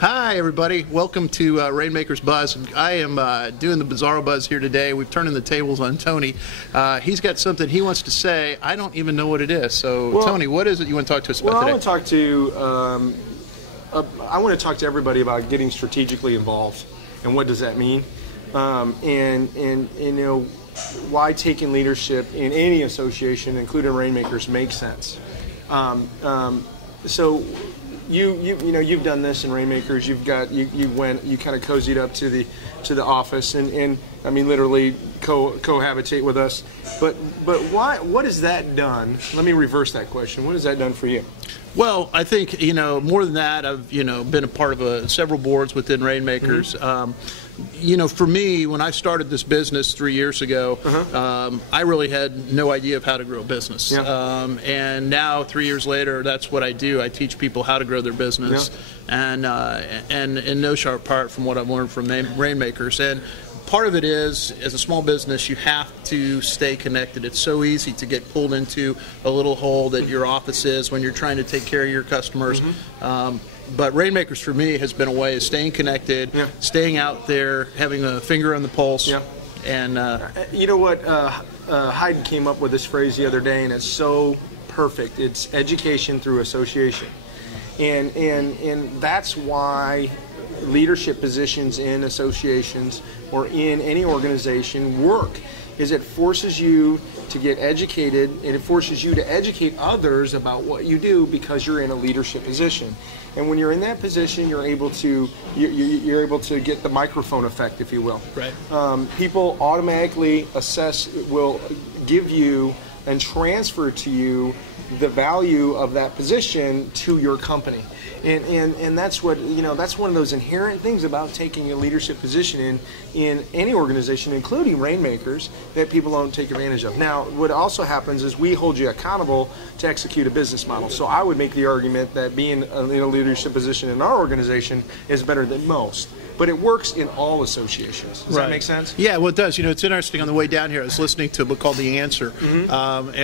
Hi, everybody. Welcome to Rainmaker's Buzz. I am doing the Bizarro Buzz here today. We've turned the tables on Tony. He's got something he wants to say. I don't even know what it is. So, Tony, what is it you want to talk to us about today? I want to talk to everybody about getting strategically involved, and what does that mean, and you know, why taking leadership in any association, including Rainmakers, makes sense. So. You know, you've done this in Rainmakers. You kind of cozied up to the office and I mean literally cohabitate with us. But why? What has that done? Let me reverse that question. What has that done for you? Well, I think, you know, more than that, I've, you know, been a part of several boards within Rainmakers. You know, for me, when I started this business 3 years ago, I really had no idea of how to grow a business. And now, 3 years later, that's what I do. I teach people how to grow their business, and in no sharp part from what I've learned from Rainmakers. And part of it is, as a small business, you have to stay connected. It's so easy to get pulled into a little hole that your office is when you're trying to take care of your customers. But Rainmakers, for me, has been a way of staying connected, staying out there, having a finger on the pulse. And you know what? Hayden came up with this phrase the other day, and it's so perfect. It's education through association. And that's why leadership positions in associations or in any organization work, is it forces you to get educated, and it forces you to educate others about what you do because you're in a leadership position. And when you're in that position, you're able to get the microphone effect, if you will. Right. People automatically will give you and transfer to you the value of that position to your company. And that's what, you know, that's one of those inherent things about taking a leadership position in any organization, including Rainmakers, that people don't take advantage of. Now, what also happens is we hold you accountable to execute a business model. So I would make the argument that being in a leadership position in our organization is better than most. But it works in all associations. Does that make sense? Yeah, well, it does. You know, it's interesting. On the way down here, I was listening to a book called The Answer,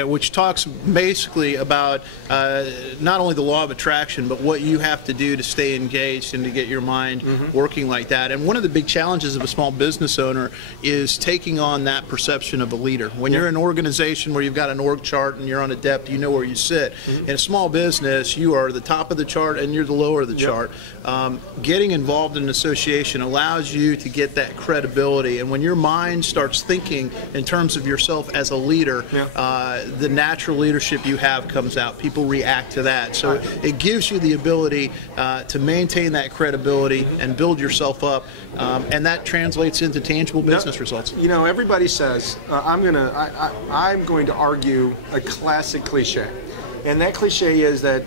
which talks basically about not only the law of attraction, but what you have to do to stay engaged and to get your mind working like that. And one of the big challenges of a small business owner is taking on that perception of a leader. When you're in an organization where you've got an org chart and you're on a depth, you know where you sit. In a small business, you are the top of the chart and you're the lower of the chart. Getting involved in an association allows you to get that credibility, and when your mind starts thinking in terms of yourself as a leader, the natural leadership you have comes out. People react to that, so it gives you the ability to maintain that credibility and build yourself up, and that translates into tangible business results. You know, everybody says I'm going to argue a classic cliche. And that cliche is that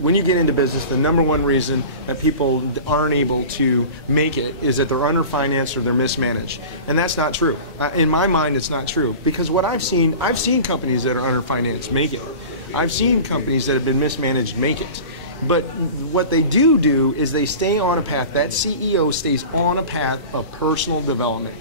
when you get into business, the number one reason that people aren't able to make it is that they're underfinanced or they're mismanaged. And that's not true. In my mind, it's not true. Because what I've seen companies that are underfinanced make it. I've seen companies that have been mismanaged make it. But what they do is they stay on a path. That CEO stays on a path of personal development.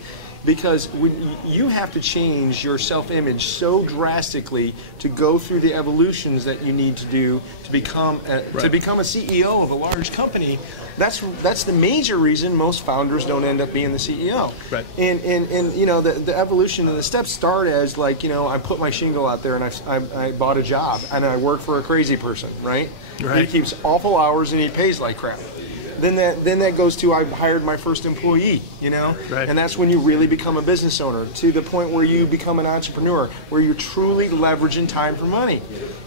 Because when you have to change your self-image so drastically to go through the evolutions that you need to do to become a CEO of a large company, that's the major reason most founders don't end up being the CEO. Right. And you know, the evolution and the steps start as, like, you know, I put my shingle out there and I bought a job and I work for a crazy person, right? He keeps awful hours and he pays like crap. Then that goes to, I hired my first employee, you know? And that's when you really become a business owner, to the point where you become an entrepreneur, where you're truly leveraging time for money.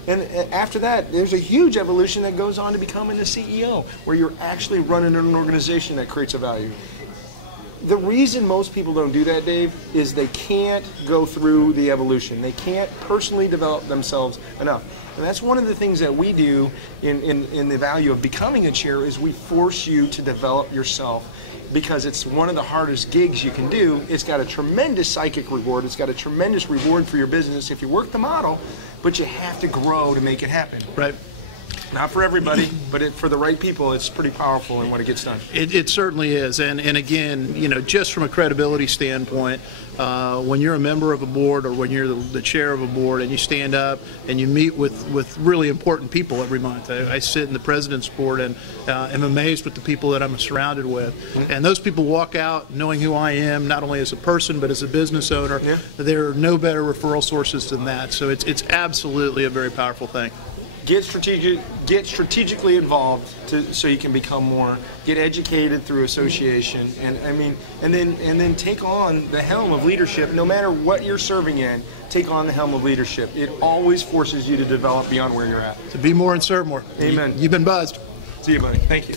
And after that, there's a huge evolution that goes on to becoming a CEO, where you're actually running an organization that creates a value. The reason most people don't do that, Dave, is they can't go through the evolution. They can't personally develop themselves enough. And that's one of the things that we do in the value of becoming a chair, is we force you to develop yourself, because it's one of the hardest gigs you can do. It's got a tremendous psychic reward. It's got a tremendous reward for your business if you work the model, but you have to grow to make it happen. Right. Not for everybody, but for the right people, it's pretty powerful in what it gets done. It certainly is, and again, just from a credibility standpoint, when you're a member of a board or when you're the chair of a board and you stand up and you meet with really important people every month. I sit in the president's board and am amazed with the people that I'm surrounded with, and those people walk out knowing who I am, not only as a person but as a business owner. Yeah. There are no better referral sources than that, so it's absolutely a very powerful thing. Get strategically involved so you can become more. Get educated through association, and then take on the helm of leadership. No matter what you're serving in, take on the helm of leadership. It always forces you to develop beyond where you're at. To be more and serve more. Amen. You've been buzzed. See you, buddy. Thank you.